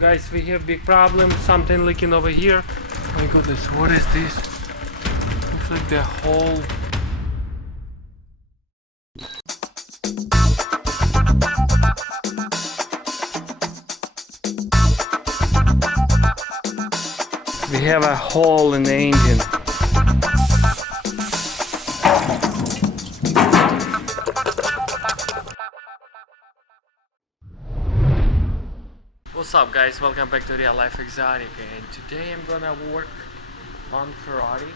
Guys, we have big problem, something leaking over here. Oh my goodness, what is this? Looks like the whole... We have a hole in the engine. What's up guys, welcome back to Real Life Exotic, and today I'm gonna work on Ferrari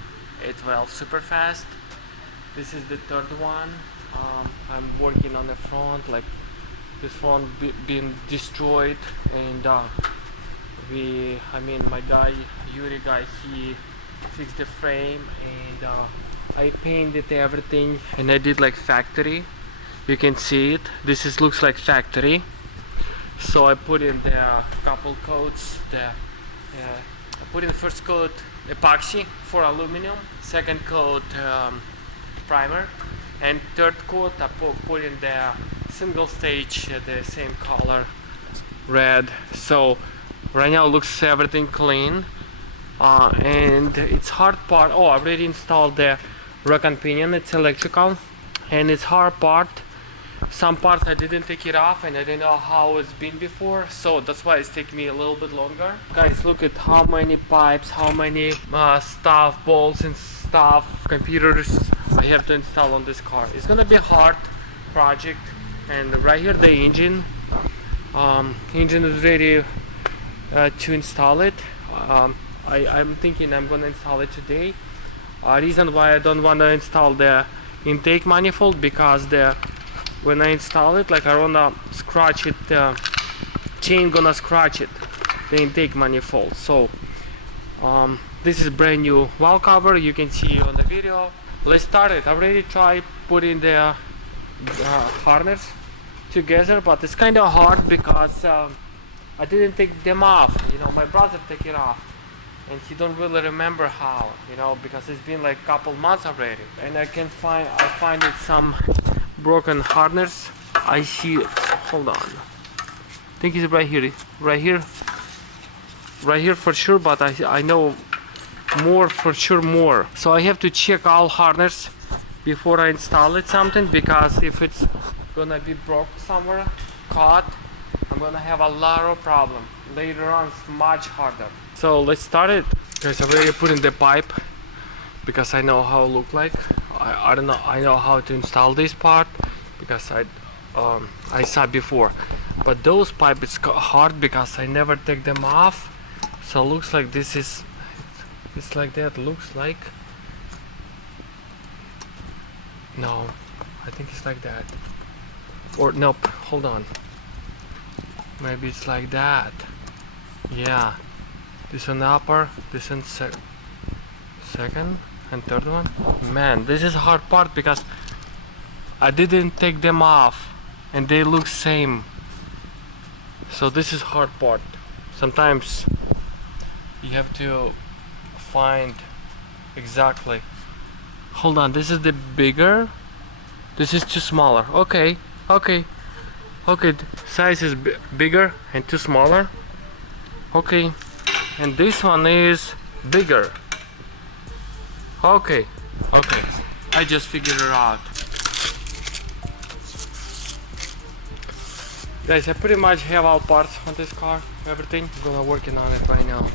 A12 Superfast. This is the third one. I'm working on the front, like this front being destroyed, and my guy, Yuri guy, he fixed the frame, and I painted everything, and I did like factory. You can see it. This looks like factory. So I put in the couple coats. I put in the first coat epoxy for aluminum, second coat primer, and third coat I put in the single stage, the same color, red. So right now looks everything clean, and it's hard part. Oh, I already installed the rack and pinion. It's electrical, and it's hard part. Some parts I didn't take it off, and I didn't know how it's been before, so that's why it's taking me a little bit longer. Guys, look at how many pipes, how many stuff, bolts and stuff, computers I have to install on this car. It's gonna be a hard project. And right here the engine is ready to install it. I'm thinking I'm gonna install it today. Reason why I don't want to install the intake manifold, because when I install it, like I wanna scratch it, chain gonna scratch it, the intake manifold. So this is brand new valve cover, you can see on the video. Let's start it. I already tried putting the harness together, but it's kind of hard because I didn't take them off. You know, my brother took it off, and he don't really remember how, you know, because it's been like couple months already. And I find it some broken harness. I see it. Hold on. I think it's right here for sure, but I know more for sure more. So I have to check all harness before I install it something, because if it's gonna be broke somewhere, caught, I'm gonna have a lot of problem later on. It's much harder. So let's start it. Guys, I've already put in the pipe because I know how it look like. I don't know. I know how to install this part because I saw before. But those pipes, it's hard because I never take them off. So it looks like this is. It's like that. Looks like. No, I think it's like that. Or nope. Hold on. Maybe it's like that. Yeah. This one upper. This one second. And third one. Man, this is a hard part because I didn't take them off and they look same. So this is hard part. Sometimes you have to find exactly. Hold on, this is the bigger. This is too smaller. Okay. Size is bigger and too smaller. Okay. And this one is bigger. Okay, I just figured it out. Guys, I pretty much have all parts on this car, everything. I'm gonna working on it right now.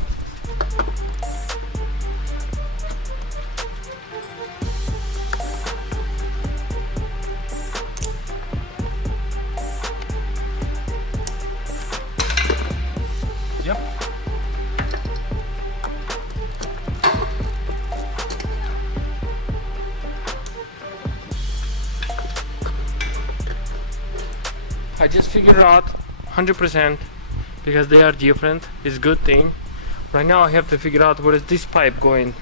Yep. I just figured out 100% because they are different. It's a good thing. Right now I have to figure out where is this pipe going.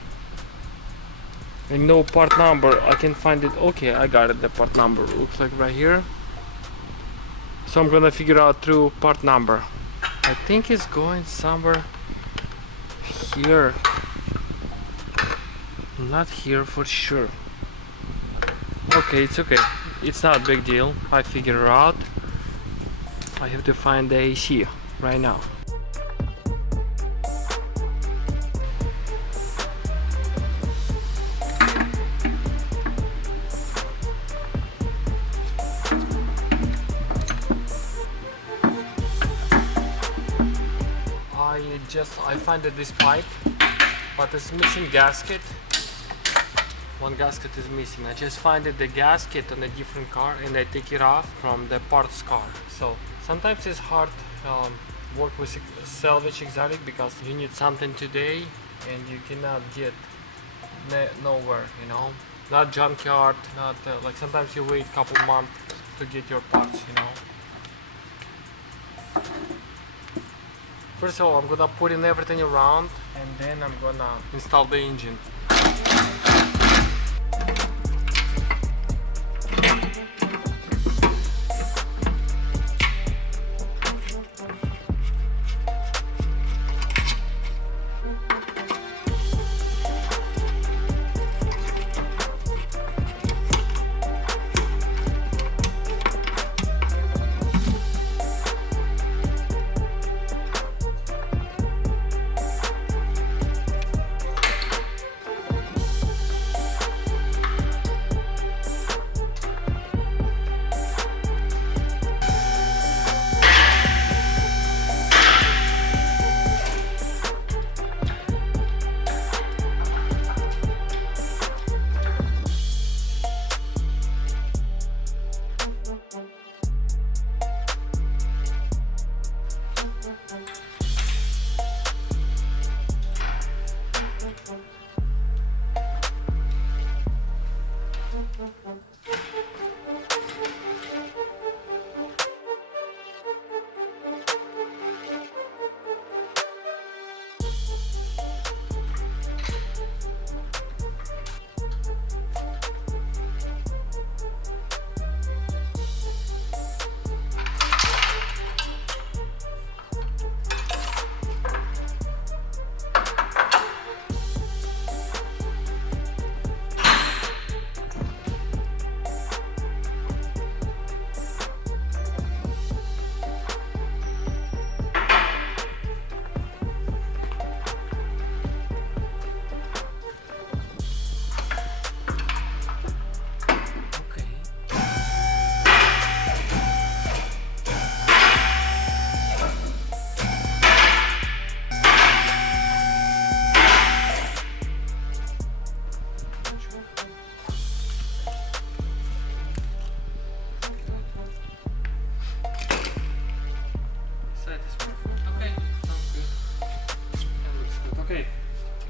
And no part number. I can find it. Okay, I got it. The part number looks like right here. So I'm gonna figure out through part number. I think it's going somewhere here. Not here for sure. Okay, it's okay. It's not a big deal. I figure it out. I have to find the AC right now. I find that this pipe, but it's missing gasket. One gasket is missing. I just find that the gasket on a different car and I take it off from the parts car. So sometimes it's hard work with salvage exotic because you need something today and you cannot get nowhere, you know, not junkyard, not like sometimes you wait a couple months to get your parts, you know. First of all, I'm gonna put in everything around and then I'm gonna install the engine.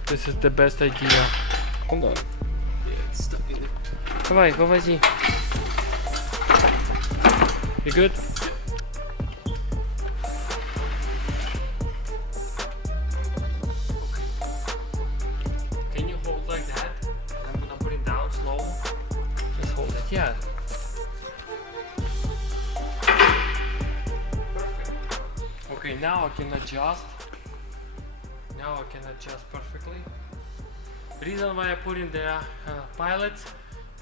This is the best idea. Hold on. Yeah, it's stuck in there. Давай, вывози. You good? Can you hold like that? I'm gonna put it down slow. Just hold it. Yeah. Perfect. Okay, now I can adjust. Now I can adjust perfectly. Reason why I put in the pilot,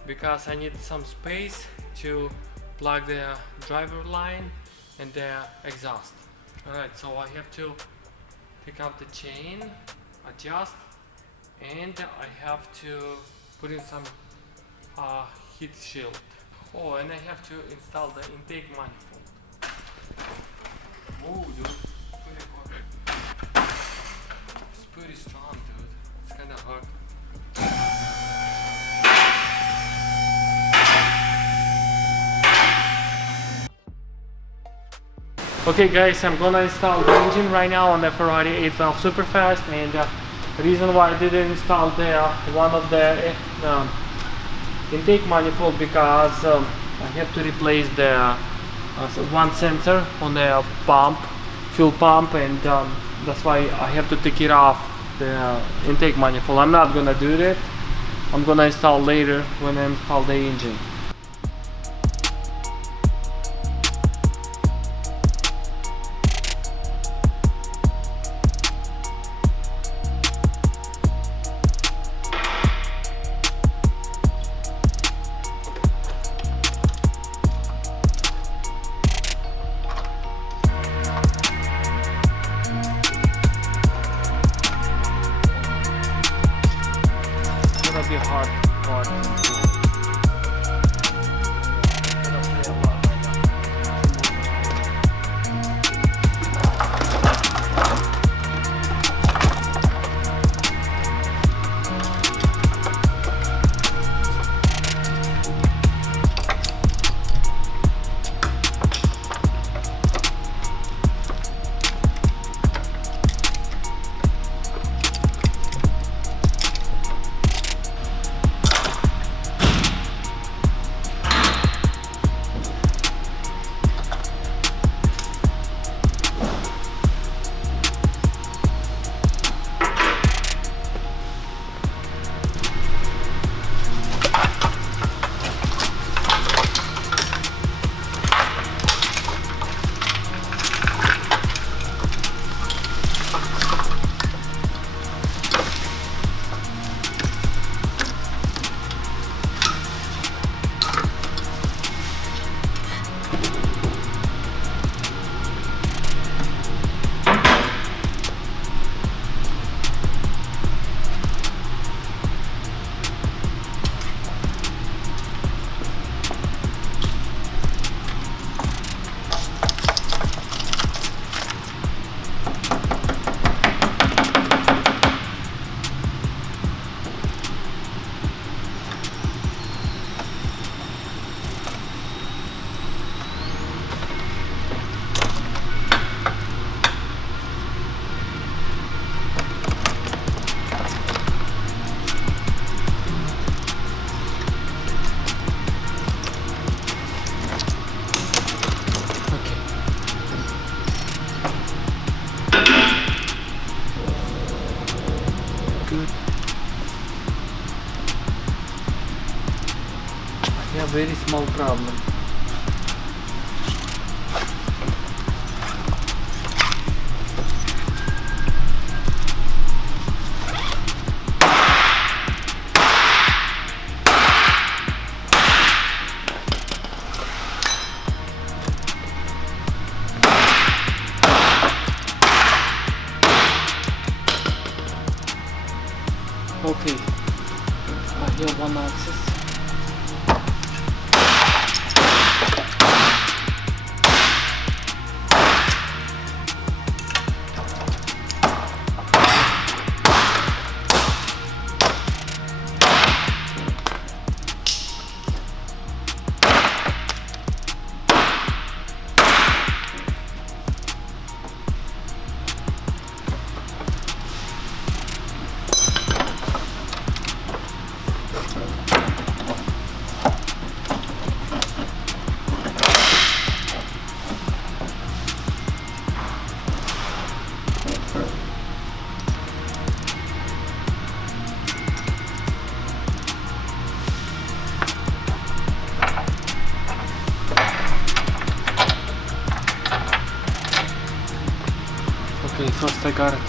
because I need some space to plug the driver line and the exhaust. Alright, so I have to take out the chain, adjust, and I have to put in some heat shield. Oh, and I have to install the intake manifold. Oh, dude. Pretty strong, dude. It's kind of hard. Okay guys, I'm gonna install the engine right now on the Ferrari 812 Superfast, and the reason why I didn't install the one of the intake manifold because I have to replace the one sensor on the pump, fuel pump, and that's why I have to take it off the intake manifold. I'm not gonna do that. I'm gonna install later when I install the engine. Be a hard part. very small problem. Okay, I have one axis. Okay, first I got it.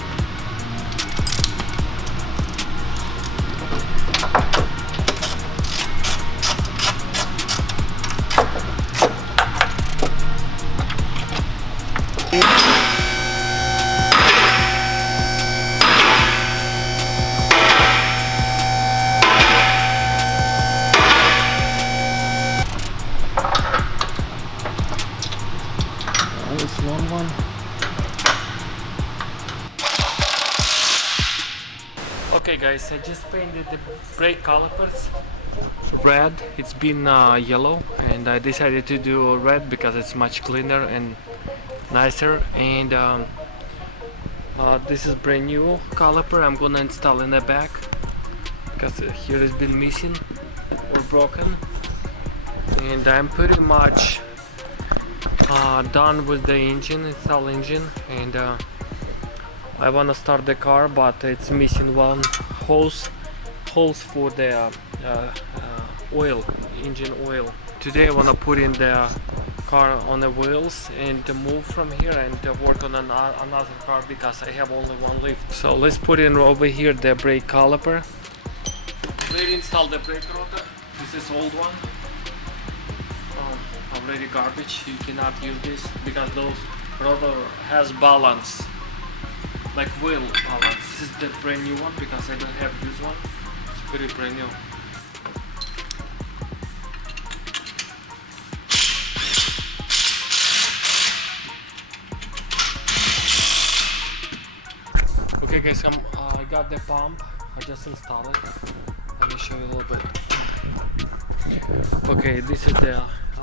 This one. Okay guys, I just painted the brake calipers red. It's been yellow, and I decided to do red because it's much cleaner and nicer. And this is brand new caliper I'm gonna install in the back because here has been missing or broken. And I'm pretty much done with the install engine, and I wanna start the car, but it's missing one hose for the oil, engine oil. Today I wanna put in the car on the wheels and move from here and work on another car because I have only one lift. So let's put in over here the brake caliper. Already installed the brake rotor. This is old one. Already garbage. You cannot use this because those rotor has balance, like wheel balance. This is the brand new one because I don't have this one. It's pretty brand new. Okay guys, I got the pump. I just installed it. Let me show you a little bit. Okay, this is the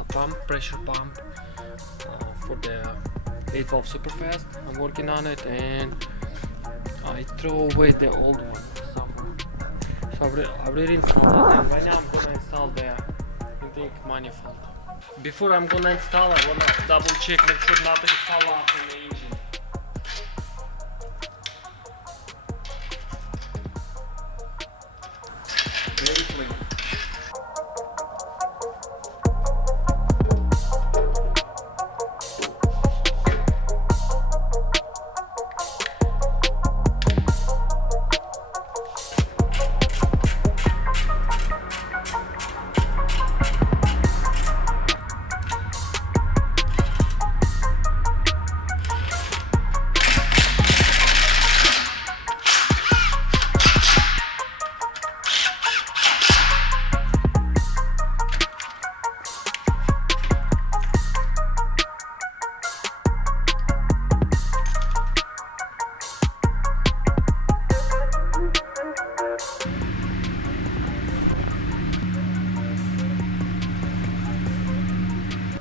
pump, pressure pump for the 8-valve Superfast. I'm working on it, and I throw away the old one somewhere. So I already installed it, and right now I'm gonna install the intake manifold. Before I'm gonna install, I wanna double check, make sure nothing fall off in the engine. Very clean.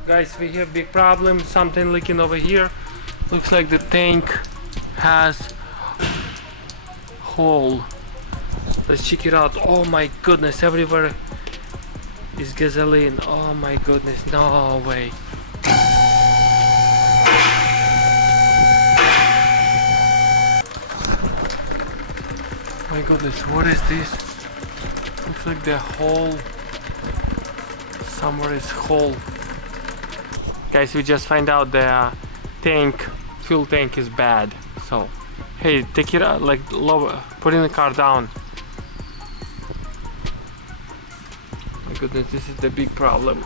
Guys, we have big problem, something leaking over here. Looks like the tank has hole. Let's check it out. Oh my goodness, everywhere is gasoline. Oh my goodness, no way. My goodness, what is this? Looks like the whole somewhere is hole. Guys, we just find out the fuel tank is bad. So, hey, take it out, like lower, putting the car down. My goodness, this is the big problem.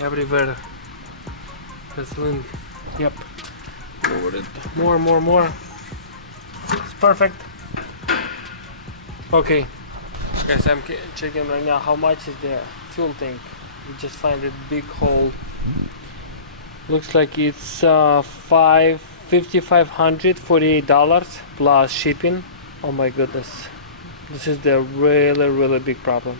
Everywhere. Gasoline. Yep. Lower it. More. It's perfect. Okay. Guys, I'm checking right now how much is the fuel tank. We just find a big hole. Looks like it's $5,548 plus shipping. Oh my goodness. This is the really big problem.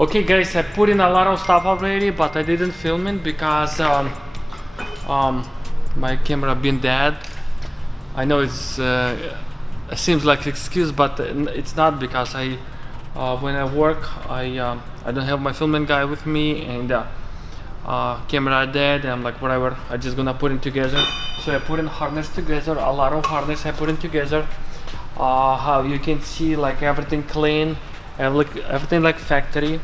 Okay guys, I put in a lot of stuff already, but I didn't film it because my camera been dead. I know it seems like an excuse, but it's not, because when I work I don't have my filming guy with me, and camera dead, and I'm like, whatever, I just gonna put it together. So I put in harness together, a lot of harness I put in together. How you can see, like, everything clean and look everything like factory.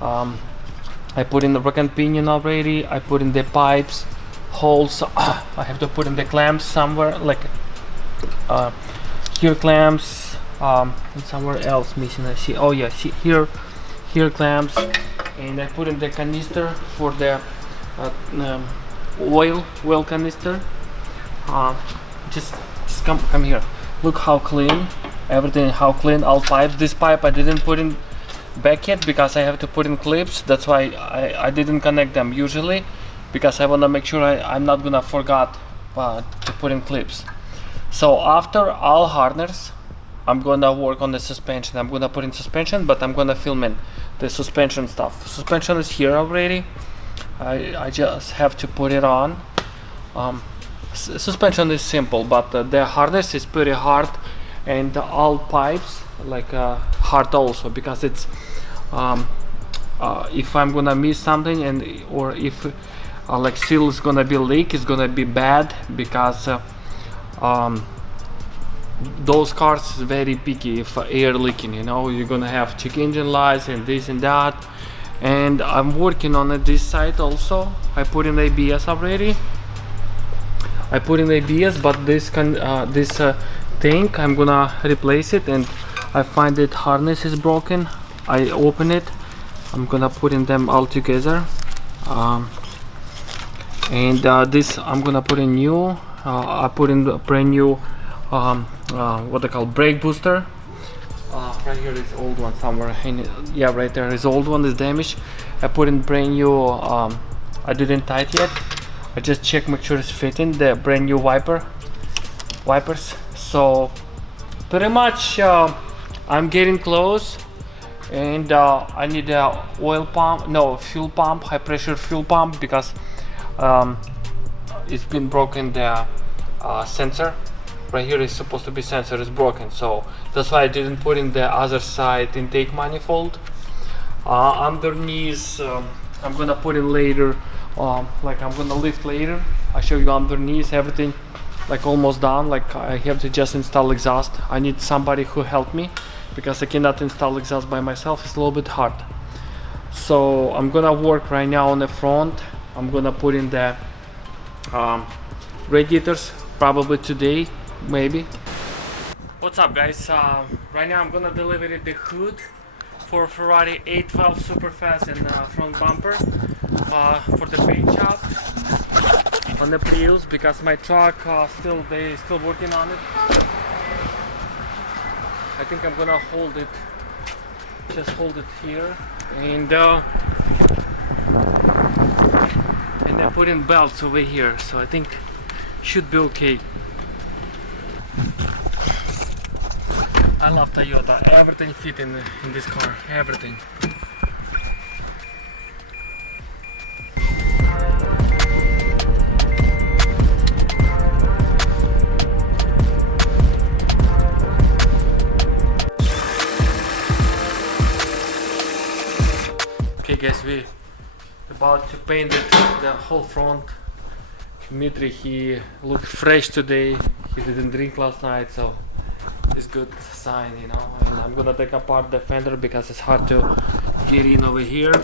I put in the rack and pinion already. I put in the pipes, holes. I have to put in the clamps somewhere, like here clamps, and somewhere else missing. I see. Oh yeah, see here clamps, and I put in the canister for the oil canister. Just come here. Look how clean everything, how clean all pipes. This pipe I didn't put in back yet because I have to put in clips. That's why I didn't connect them usually, because I want to make sure I'm not gonna forget to put in clips. So after all harness, I'm gonna work on the suspension. I'm gonna put in suspension, but I'm gonna film in the suspension stuff. Suspension is here already. I just have to put it on. Suspension is simple, but the harness is pretty hard, and all pipes like hard also, because it's if I'm gonna miss something, or if like seal is gonna be leak, it's gonna be bad, because those cars is very picky if air leaking, you know. You're gonna have check engine lights and this and that. And I'm working on it this side also. I put in ABS already. I put in ABS, but this tank I'm gonna replace it, and I find that harness is broken. I open it. I'm gonna put in them all together, and this I'm gonna put in new. I put in a brand new what they call brake booster. Right here is old one somewhere. Yeah, right there is old one is damaged. I put in brand new. I didn't tight yet. I just check, make sure it's fitting the brand new wipers. So pretty much I'm getting close, and I need a fuel pump, high pressure fuel pump, because it's been broken. The sensor right here is supposed to be sensor is broken, so that's why I didn't put in the other side intake manifold. Underneath I'm gonna put in later, like I'm gonna lift later. I show you underneath everything like almost done. Like I have to just install exhaust. I need somebody who help me, because I cannot install exhaust by myself. It's a little bit hard. So I'm gonna work right now on the front. I'm gonna put in the radiators probably today, maybe. What's up guys, right now I'm gonna deliver the hood for Ferrari 812 Superfast and front bumper for the paint job on the Prius, because my truck still working on it. I think I'm gonna just hold it here, and I put in belts over here, so I think should be okay. I love Toyota. Everything fit in this car. Everything. Okay guys, we about to paint it, the whole front. Dmitry, he looked fresh today. He didn't drink last night, so it's good sign, you know. And I'm gonna take apart the fender because it's hard to get in over here.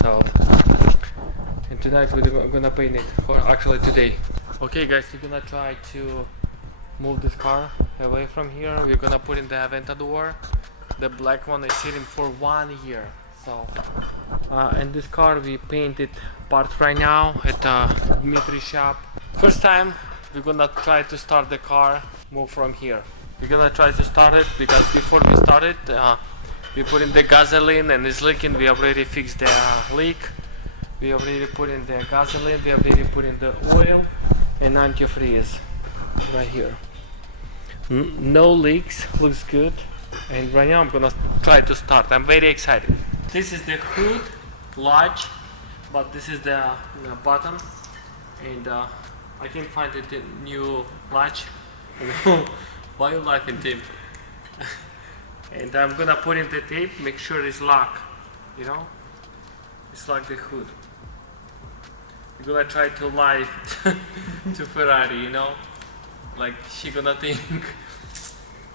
So, and tonight we're gonna paint it, or actually today. Okay guys, we're gonna try to move this car away from here. We're gonna put in the Aventador. The black one is sitting for 1 year. So, and this car we painted part right now at Dmitri's shop. First time we're gonna try to start the car, move from here. We're gonna try to start it because before we started, we put in the gasoline and it's leaking. We already fixed the leak. We already put in the gasoline. We already put in the oil and antifreeze right here. No leaks, looks good. And right now I'm gonna try to start. I'm very excited. This is the hood, latch, but this is the bottom, and I can find the new latch. Why are you laughing, Tim? And I'm gonna put in the tape, make sure it's locked, you know? It's like the hood. We're gonna try to lie to Ferrari, you know? Like she gonna think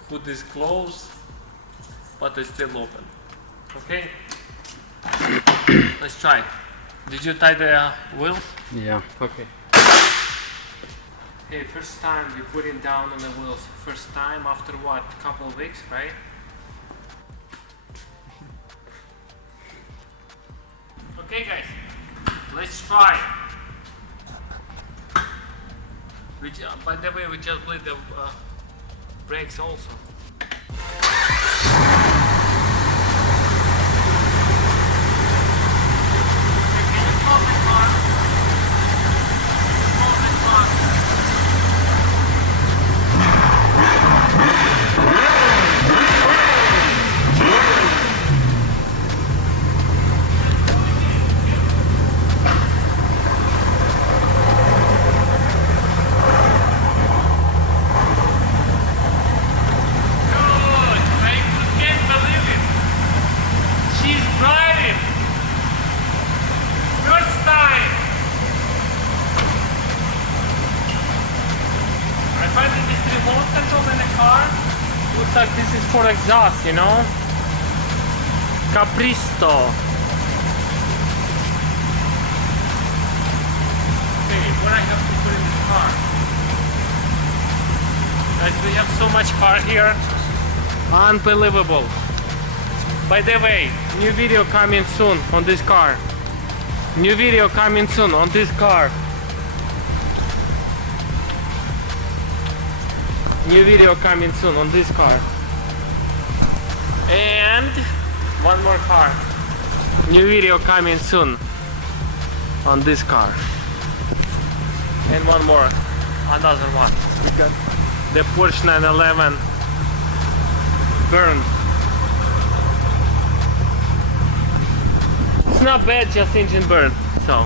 hood is closed, but it's still open. Okay? Let's try. Did you tie the wheels? Yeah. Okay. Okay, first time we put it down on the wheels. First time after what? Couple of weeks, right? Okay guys, let's try. By the way, we just played the brakes also. Looks like this is for exhaust, you know? Capristo. Okay, what I have to put in this car? Guys, we have so much car here. Unbelievable. By the way, new video coming soon on this car. New video coming soon on this car. New video coming soon on this car. And one more car. New video coming soon on this car. And one more. Another one. We got the Porsche 911 burned. It's not bad, just engine burn. So,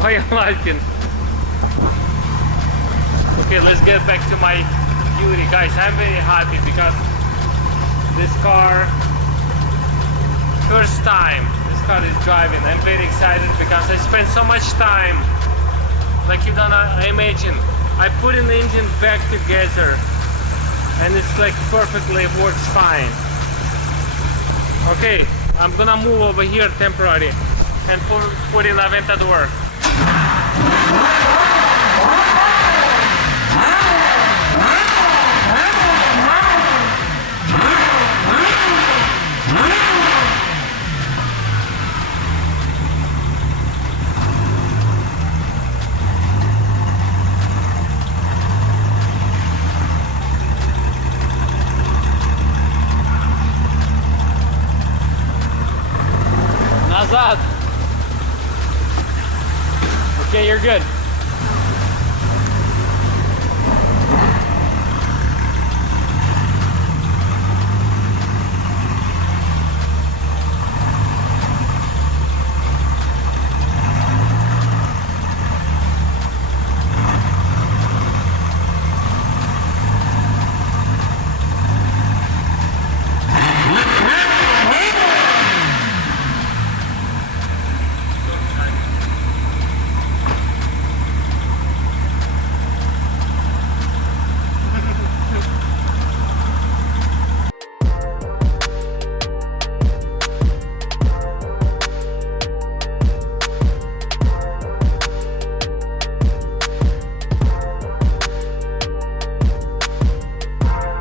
why are you laughing? Okay, let's get back to my beauty, guys. I'm very happy because this car, first time this car is driving. I'm very excited because I spent so much time, like you don't imagine. I put an engine back together and it's like perfectly works fine. Okay, I'm gonna move over here temporarily and put in Aventador. Nazad. Okay, you're good.